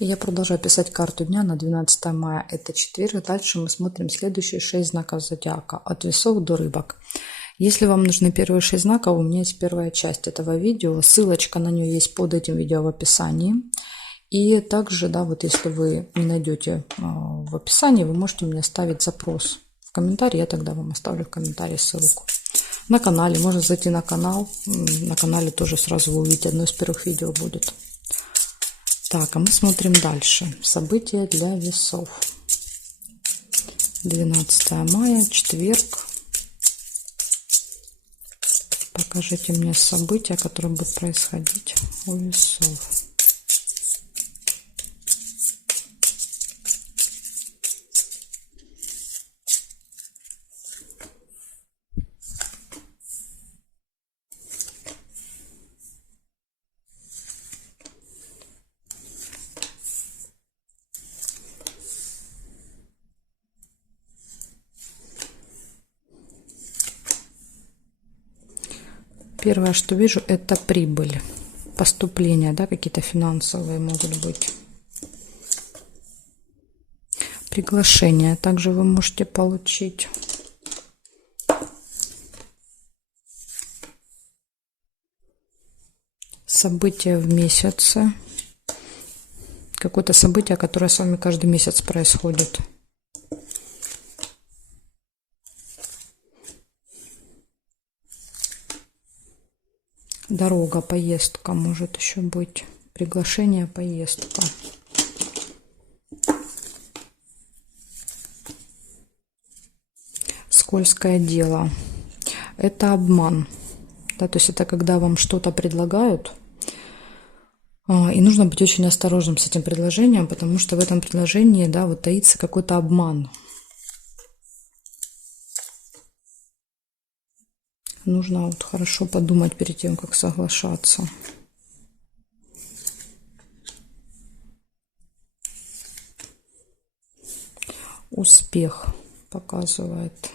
И я продолжаю писать карту дня на 12 мая, это четверг. Дальше мы смотрим следующие 6 знаков зодиака, от весов до рыбок. Если вам нужны первые 6 знаков, у меня есть первая часть этого видео. Ссылочка на нее есть под этим видео в описании. И также, да, вот если вы не найдете в описании, вы можете мне оставить запрос в комментарии, я тогда вам оставлю в комментарии ссылку. На канале, можно зайти на канал, на канале тоже сразу вы увидите, одно из первых видео будет. Так, а мы смотрим дальше. События для весов. 12 мая, четверг. Покажите мне события, которые будут происходить у весов. Первое, что вижу, это прибыль, поступления, да, какие-то финансовые могут быть. Приглашения также вы можете получить. События в месяце. Какое-то событие, которое с вами каждый месяц происходит. Дорога, поездка может еще быть. Приглашение, поездка. Скользкое дело. Это обман. Да, то есть это когда вам что-то предлагают. И нужно быть очень осторожным с этим предложением, потому что в этом предложении, да, вот таится какой-то обман. Нужно вот хорошо подумать перед тем, как соглашаться. Успех показывает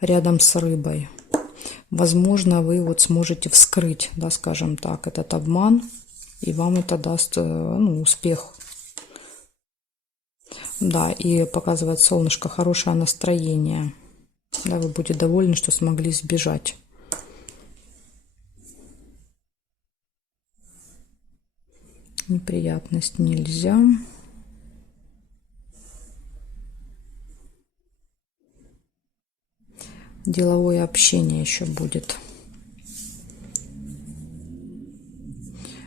рядом с рыбой. Возможно, вы вот сможете вскрыть, да, скажем так, этот обман, и вам это даст, ну, успех. Да, и показывает солнышко хорошее настроение. Да, вы будете довольны, что смогли сбежать. Неприятность нельзя. Деловое общение еще будет.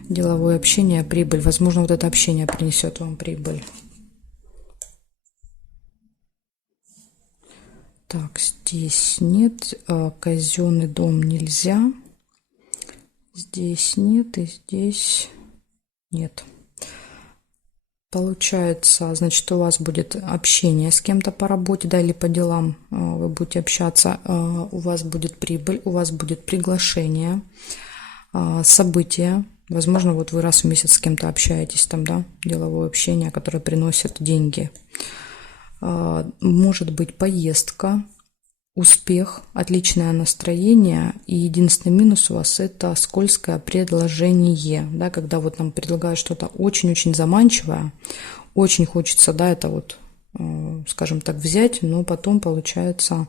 Деловое общение, прибыль. Возможно, вот это общение принесет вам прибыль. Так, здесь нет. Казенный дом нельзя. Здесь нет и здесь нет. Получается, значит, у вас будет общение с кем-то по работе, да, или по делам вы будете общаться. У вас будет прибыль, у вас будет приглашение, события. Возможно, вот вы раз в месяц с кем-то общаетесь, там, да, деловое общение, которое приносит деньги. Может быть поездка, успех, отличное настроение. И единственный минус у вас — это скользкое предложение, да, когда вот нам предлагают что-то очень-очень заманчивое, очень хочется, да, это вот, скажем так, взять, но потом получается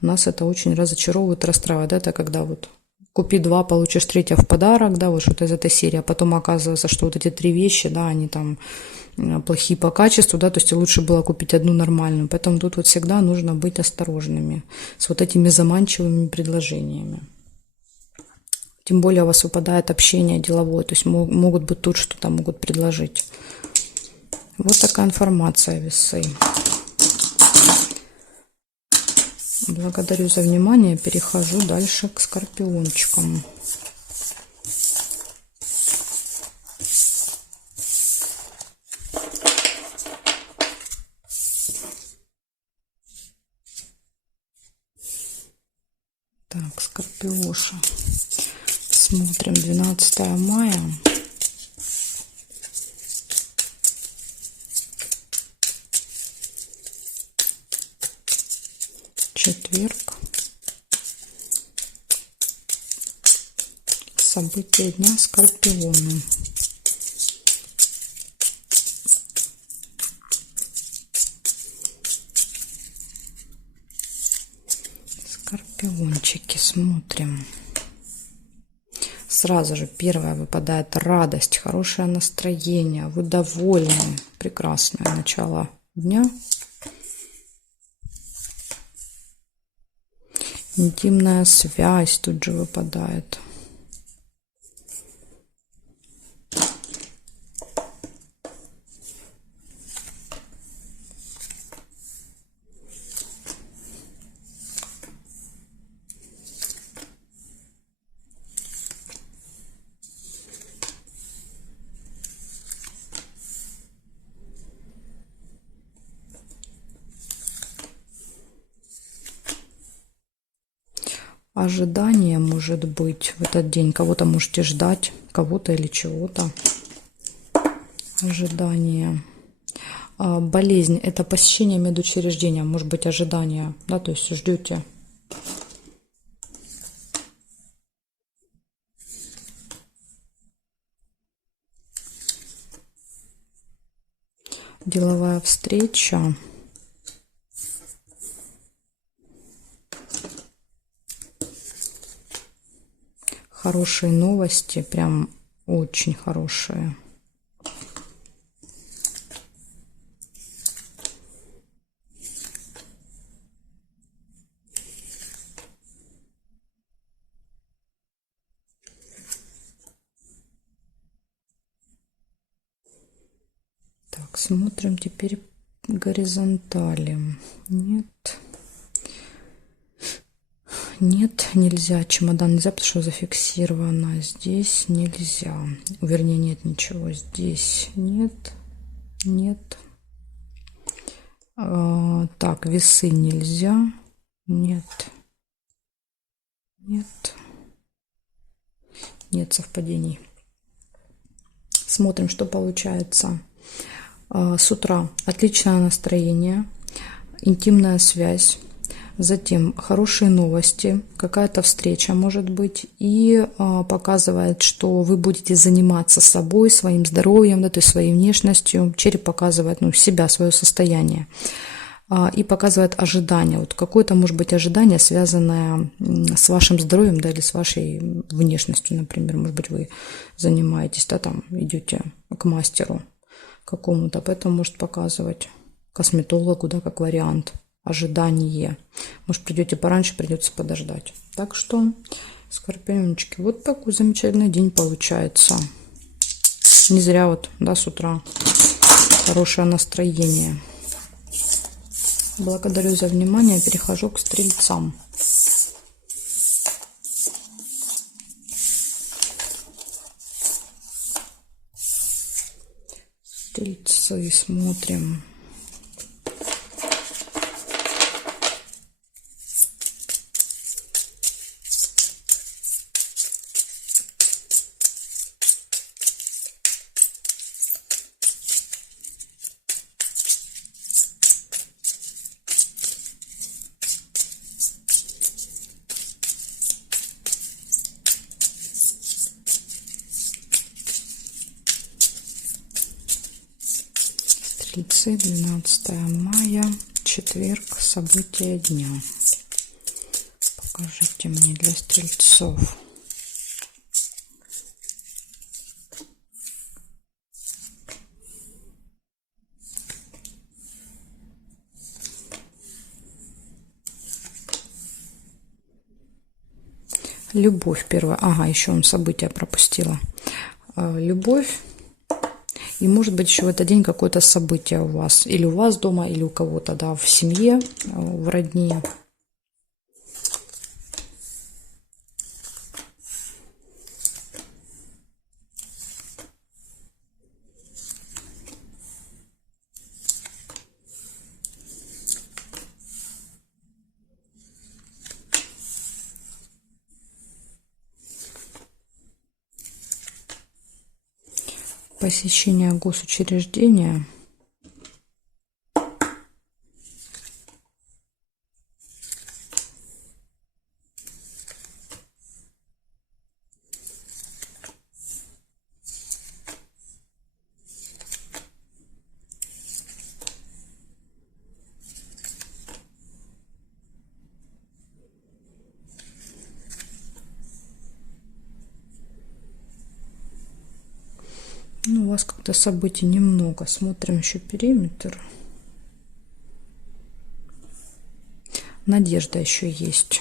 нас это очень разочаровывает, расстраивает, да, это когда вот купи 2, получишь 3 в подарок, да, вот что-то из этой серии, а потом оказывается, что вот эти 3 вещи, да, они там плохие по качеству, да, то есть лучше было купить одну нормальную, поэтому тут вот всегда нужно быть осторожными с вот этими заманчивыми предложениями. Тем более у вас выпадает общение деловое, то есть могут быть тут что-то могут предложить. Вот такая информация, весы. Благодарю за внимание. Перехожу дальше к скорпиончикам. Так, скорпиоша. Смотрим 12 мая. Четверг. События дня скорпионы. Скорпиончики, смотрим. Сразу же первое выпадает радость, хорошее настроение, вы довольны. Прекрасное начало дня. Интимная связь тут же выпадает. Ожидание может быть в этот день. Кого-то можете ждать, кого-то или чего-то. Ожидание. Болезнь – это посещение медучреждения, может быть ожидание, да, то есть ждете. Деловая встреча. Хорошие новости, прям очень хорошие. Так, смотрим теперь горизонтали. Нет. Нет, нельзя. Чемодан нельзя, потому что зафиксировано. Здесь нельзя. Вернее, нет ничего. Здесь нет. Нет. Так, весы нельзя. Нет. Нет. Нет совпадений. Смотрим, что получается. С утра отличное настроение, интимная связь. Затем хорошие новости, какая-то встреча может быть, и показывает, что вы будете заниматься собой, своим здоровьем, да, то есть своей внешностью. Череп показывает, ну, себя, свое состояние. И показывает ожидание. Вот какое-то может быть ожидание, связанное с вашим здоровьем, да, или с вашей внешностью, например. Может быть, вы занимаетесь, да, там идете к мастеру какому-то, поэтому может показывать косметологу, да, как вариант. Ожидание. Может, придете пораньше, придется подождать. Так что, скорпиончики, вот такой замечательный день получается. Не зря вот, да, с утра хорошее настроение. Благодарю за внимание. Перехожу к стрельцам. Стрельцы, смотрим. Стрельцы, 12 мая, четверг, события дня. Покажите мне для стрельцов. Любовь первая. Ага, еще он события пропустила. Любовь. И может быть еще в этот день какое-то событие у вас. Или у вас дома, или у кого-то, да, в семье, в родне. Посещение госучреждения. вас как-то событий немного. Смотрим еще периметр. Надежда еще есть.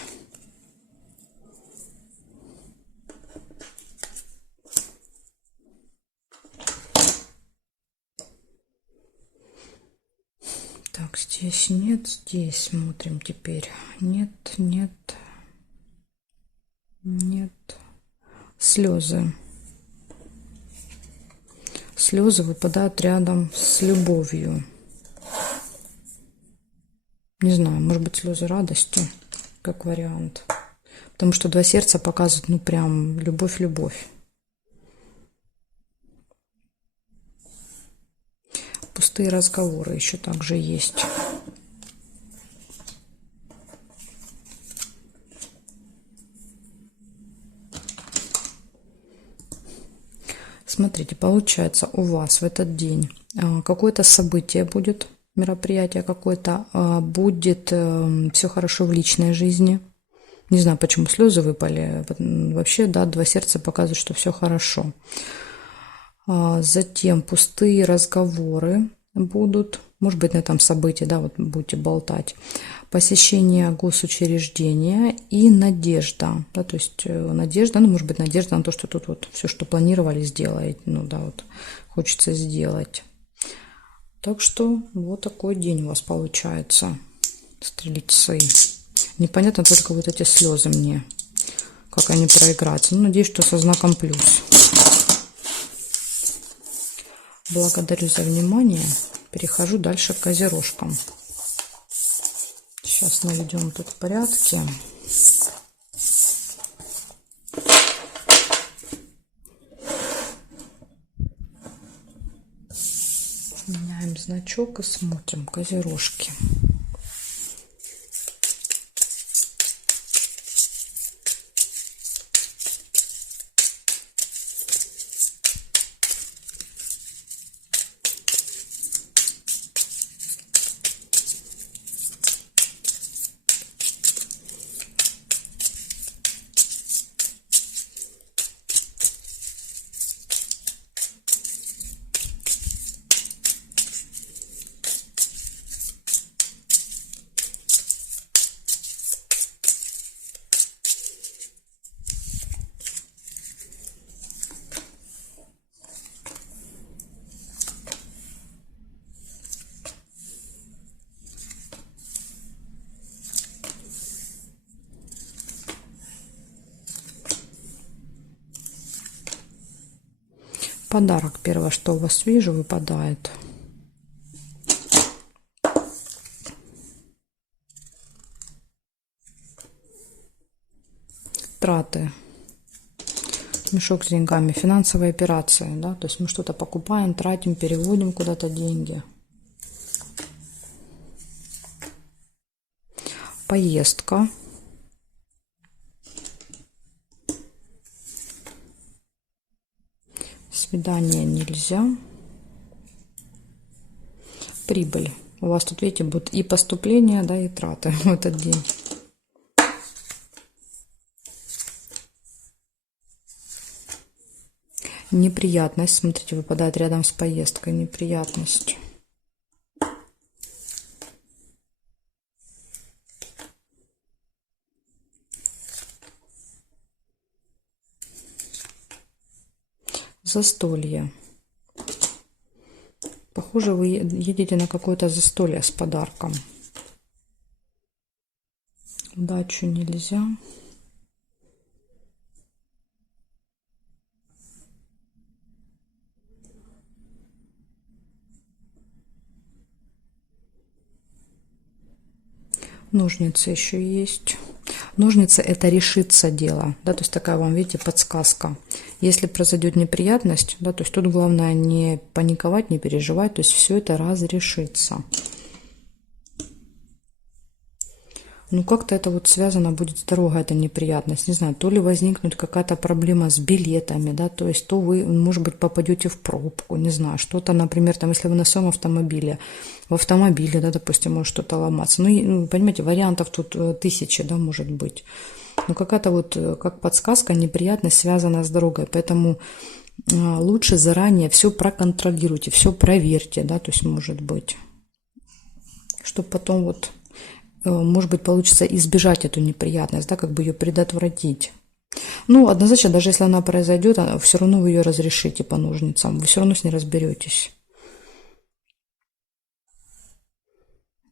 Так, здесь нет, здесь смотрим теперь. Нет, нет, нет. Слезы. Слезы выпадают рядом с любовью. Не знаю, может быть, слезы радости, как вариант. Потому что два сердца показывают, ну, прям любовь-любовь. Пустые разговоры еще также есть. Смотрите, получается, у вас в этот день какое-то событие будет, мероприятие какое-то, будет все хорошо в личной жизни. Не знаю, почему слезы выпали. Вообще, да, два сердца показывают, что все хорошо. Затем пустые разговоры будут. Может быть, на этом событии, да, вот будете болтать. Посещение госучреждения и надежда. Да, то есть надежда, ну, может быть, надежда на то, что тут вот все, что планировали, сделаете. Ну, да, вот хочется сделать. Так что вот такой день у вас получается, стрельцы. Непонятно только вот эти слезы мне, как они проиграются. Ну, надеюсь, что со знаком плюс. Благодарю за внимание. Перехожу дальше к козерожкам. Сейчас наведем тут в порядке. Меняем значок и смотрим козерожки. Подарок первое, что у вас вижу, выпадает. Траты. Мешок с деньгами. Финансовые операции. Да? То есть мы что-то покупаем, тратим, переводим куда-то деньги. Поездка. Свидание нельзя. Прибыль. У вас тут, видите, будут и поступления, да, и траты в этот день. Неприятность. Смотрите, выпадает рядом с поездкой. Неприятность. Застолье. Похоже, вы едете на какое-то застолье с подарком. Дачу нельзя. Ножницы еще есть. Ножницы — это решится дело, да, то есть такая вам, видите, подсказка. Если произойдет неприятность, да, то есть тут главное не паниковать, не переживать, то есть все это разрешится. Ну, как-то это вот связано будет с дорогой, эта неприятность. Не знаю, то ли возникнет какая-то проблема с билетами, да, то есть то вы, может быть, попадете в пробку, не знаю, что-то, например, там, если вы на своем автомобиле, в автомобиле, да, допустим, может что-то ломаться. Ну, понимаете, вариантов тут тысячи, да, может быть. Но какая-то вот, как подсказка, неприятность связана с дорогой. Поэтому лучше заранее все проконтролируйте, все проверьте, да, то есть может быть, чтобы потом вот, может быть, получится избежать эту неприятность, да, как бы ее предотвратить. Ну, однозначно, даже если она произойдет, все равно вы ее разрешите по ножницам, вы все равно с ней разберетесь.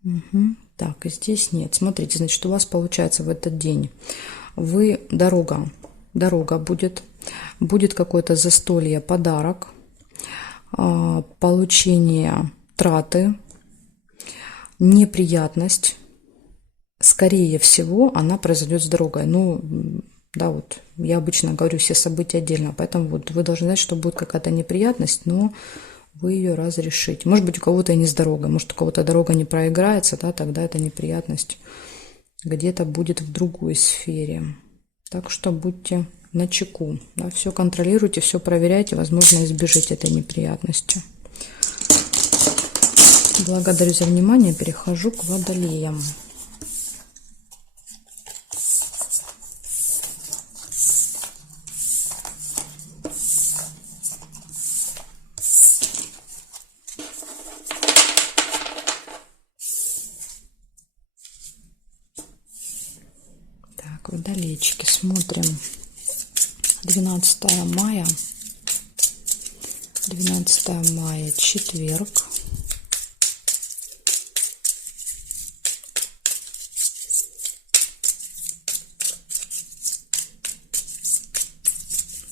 Угу. Так, и здесь нет. Смотрите, значит, у вас получается в этот день дорога будет какое-то застолье, подарок, получение траты, неприятность. Скорее всего, она произойдет с дорогой. Ну, да, вот я обычно говорю все события отдельно, поэтому вот вы должны знать, что будет какая-то неприятность, но вы ее разрешите. Может быть, у кого-то и не с дорогой, может, у кого-то дорога не проиграется, да, тогда эта неприятность где-то будет в другой сфере. Так что будьте начеку, да, все контролируйте, все проверяйте, возможно, избежите этой неприятности. Благодарю за внимание, перехожу к водолеям. Так, водолейчики, смотрим. 12 мая, 12 мая, четверг.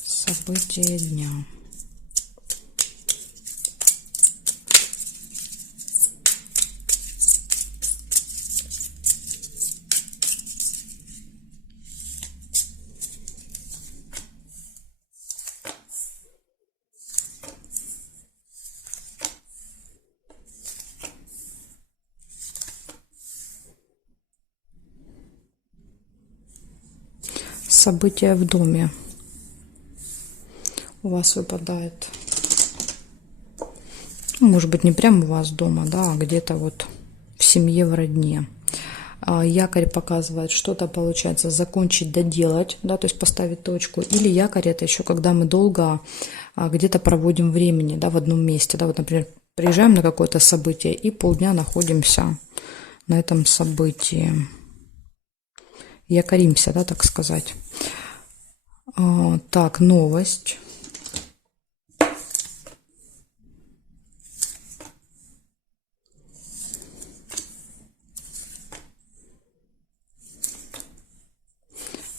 События дня. События в доме. У вас выпадает, может быть, не прямо у вас дома, да, а где-то вот в семье, в родне. Якорь показывает, что-то получается закончить, доделать, да, то есть поставить точку. Или якорь — это еще когда мы долго где-то проводим времени, да, в одном месте, да, вот, например, приезжаем на какое-то событие и полдня находимся на этом событии. Якоримся, да, так сказать. Так, новость.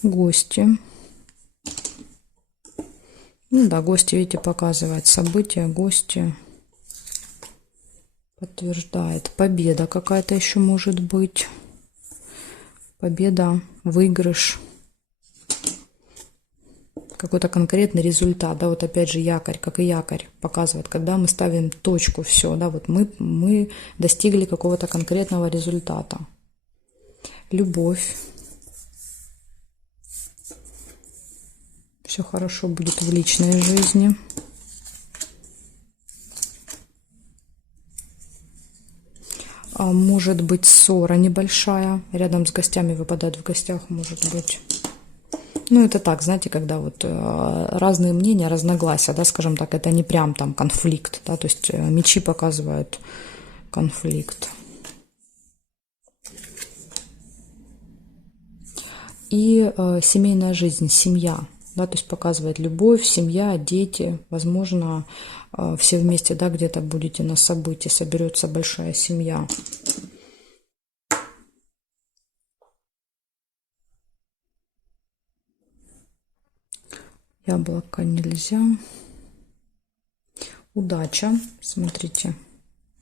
Гости. Ну да, гости, видите, показывает события, гости. Подтверждает. Победа какая-то еще может быть. Победа, выигрыш. Какой-то конкретный результат, да, вот опять же якорь, как и якорь показывает, когда мы ставим точку, все, да, вот мы достигли какого-то конкретного результата. Любовь. Все хорошо будет в личной жизни. Может быть ссора небольшая, рядом с гостями выпадает, в гостях может быть. Ну, это так, знаете, когда вот разные мнения, разногласия, да, скажем так, это не прям там конфликт, да, то есть мечи показывают конфликт. И семейная жизнь, семья, да, то есть показывает любовь, семья, дети, возможно, все вместе, да, где-то будете на событии, соберется большая семья. Яблоко нельзя. Удача, смотрите,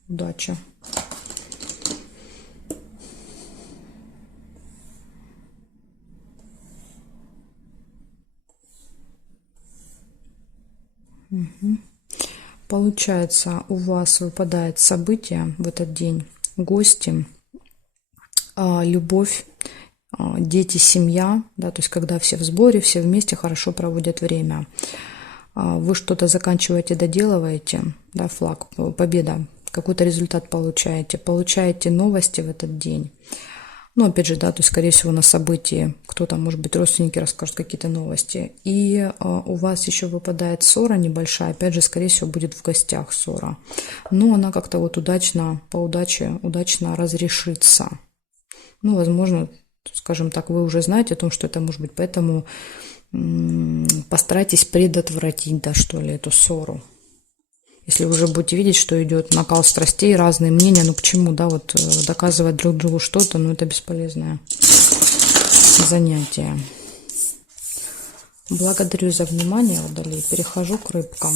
удача. Угу. Получается, у вас выпадает событие в этот день, гости, любовь, дети, семья, да, то есть когда все в сборе, все вместе хорошо проводят время. Вы что-то заканчиваете, доделываете, да, флаг, победа, какой-то результат получаете новости в этот день. Ну, опять же, да, то есть, скорее всего, на событии кто-то, может быть, родственники расскажут какие-то новости. И у вас еще выпадает ссора небольшая, опять же, скорее всего, будет в гостях ссора. Но она как-то вот удачно, по удаче, удачно разрешится. Ну, возможно, скажем так, вы уже знаете о том, что это может быть, поэтому постарайтесь предотвратить, да, что ли, эту ссору. Если вы уже будете видеть, что идет накал страстей, разные мнения, ну к чему, да, вот доказывать друг другу что-то, ну это бесполезное занятие. Благодарю за внимание, Водолей. Перехожу к рыбкам.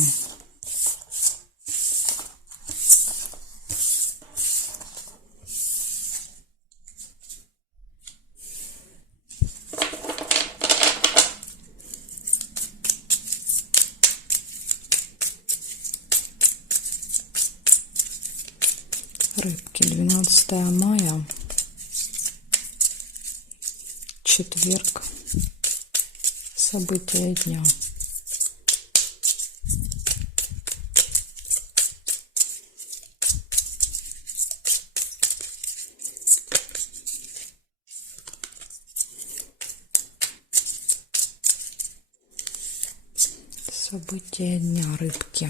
Рыбки, 12 мая, четверг, события дня. События дня, рыбки.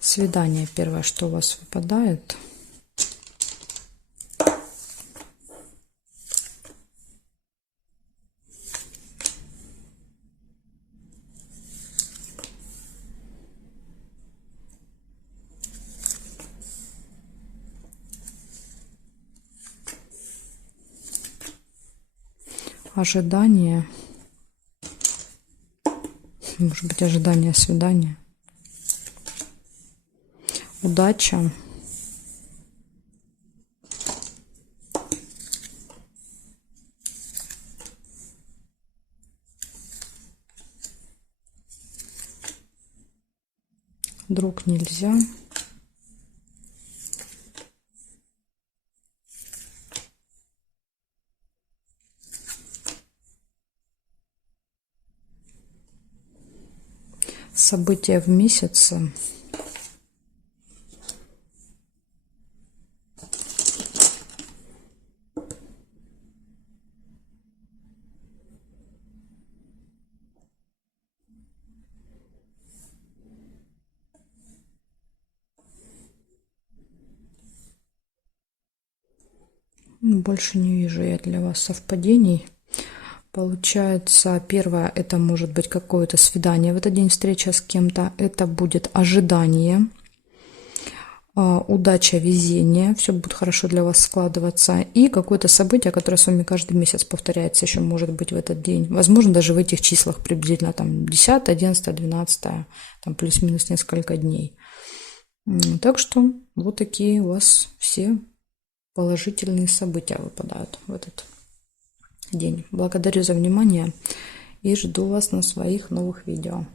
Свидание первое, что у вас выпадает. Ожидание. Может быть, ожидание свидания. Удача. Друг нельзя. События в месяце. Больше не вижу я для вас совпадений. Получается, первое, это может быть какое-то свидание в этот день, встреча с кем-то. Это будет ожидание, удача, везение. Все будет хорошо для вас складываться. И какое-то событие, которое с вами каждый месяц повторяется, еще может быть в этот день. Возможно, даже в этих числах приблизительно там 10, 11, 12, там плюс-минус несколько дней. Так что вот такие у вас все положительные события выпадают в этот день. Благодарю за внимание и жду вас на своих новых видео.